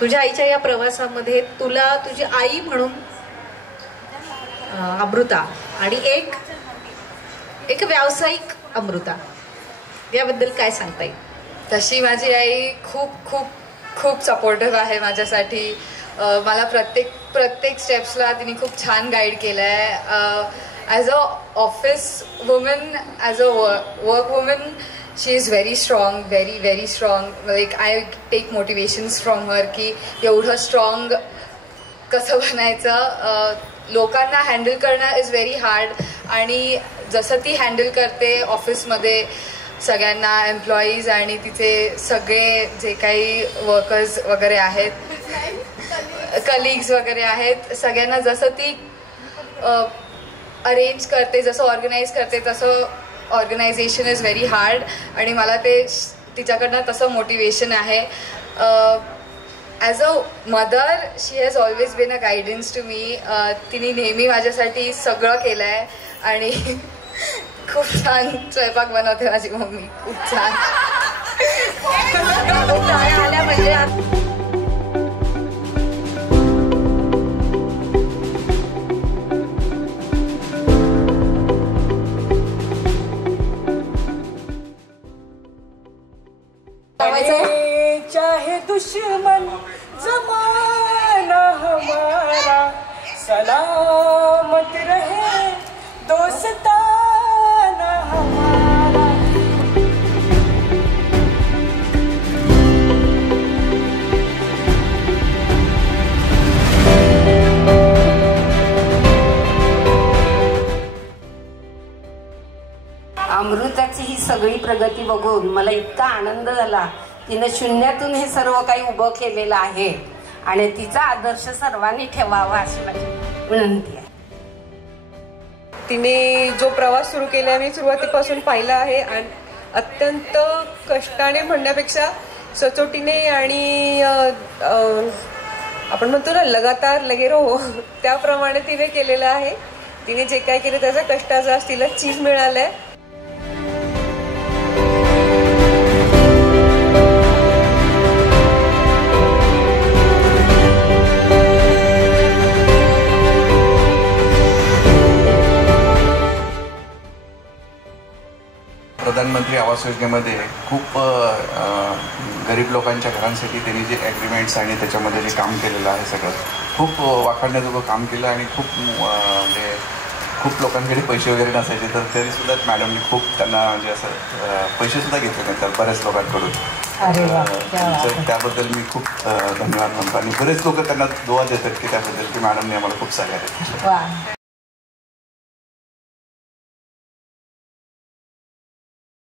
तुझ्या आईच्या या प्रवासामध्ये तुला तुझी आई म्हणून अमृता आणि एक व्यावसायिक अमृता याबद्दल काय सांगता येईल? तशी माझी आई खूप खूप खूप सपोर्टिव्ह आहे माझ्यासाठी. मला प्रत्येक स्टेप्सला तिने खूप छान गाईड केलं आहे. As a office woman, as a work woman, she is very strong, very strong. Like I take motivations from her की एवढं स्ट्रॉंग कसं बनायचं. लोकांना हँडल करणं इज व्हेरी हार्ड आणि जसं ती हँडल करते ऑफिसमध्ये सगळ्यांना, एम्प्लॉईज आणि तिचे सगळे जे काही वर्कर्स वगैरे आहेत, कलिग्स वगैरे आहेत, सगळ्यांना जसं ती अरेंज करते, जसं ऑर्गनाईज करते, तसं ऑर्गनायझेशन इज व्हेरी हार्ड आणि मला ते तिच्याकडनं तसं मोटिवेशन आहे. As a mother she has always been a guidance to me. तिने नेहमी माझ्यासाठी सगळं केलं आहे आणि खूप छान स्वयंपाक बनवते माझी मम्मी, खूप छान. आल्या म्हणजे चाहे दुश्मन जमाना हमारा, सलामत रहे दोस्ताना हमारा. अमृताची ही सगळी प्रगती बघून मला इतका आनंद झाला. तिनं शून्यातून हे सर्व काही उभं केलेलं आहे आणि तिचा आदर्श सर्वांनी ठेवावा अशी माझी विनंती आहे. तिने जो प्रवास सुरू केला मी सुरुवातीपासून पाहिला आहे आणि अत्यंत कष्टाने म्हणण्यापेक्षा सचोटीने आणि आपण म्हणतो ना लगातार लगे रहो त्याप्रमाणे तिने केलेलं आहे. तिने जे काय केलं त्याचा कष्टाचा आज तिला चीज मिळालंय. प्रधानमंत्री आवास योजनेमध्ये खूप गरीब लोकांच्या घरांसाठी त्यांनी जे ॲग्रीमेंट्स आणि त्याच्यामध्ये जे काम केलेलं आहे सगळं खूप वाखाणण्याजोगं काम केलं आणि म्हणजे खूप लोकांकडे पैसे वगैरे नसायचे तर तरीसुद्धा मॅडमनी खूप त्यांना म्हणजे असं पैसेसुद्धा घेतले नाही बऱ्याच लोकांकडून. त्याबद्दल मी खूप धन्यवाद म्हणतो आणि बरेच लोक त्यांना दुवा देतात की त्याबद्दल की मॅडमने आम्हाला खूप सहाय्य केलं.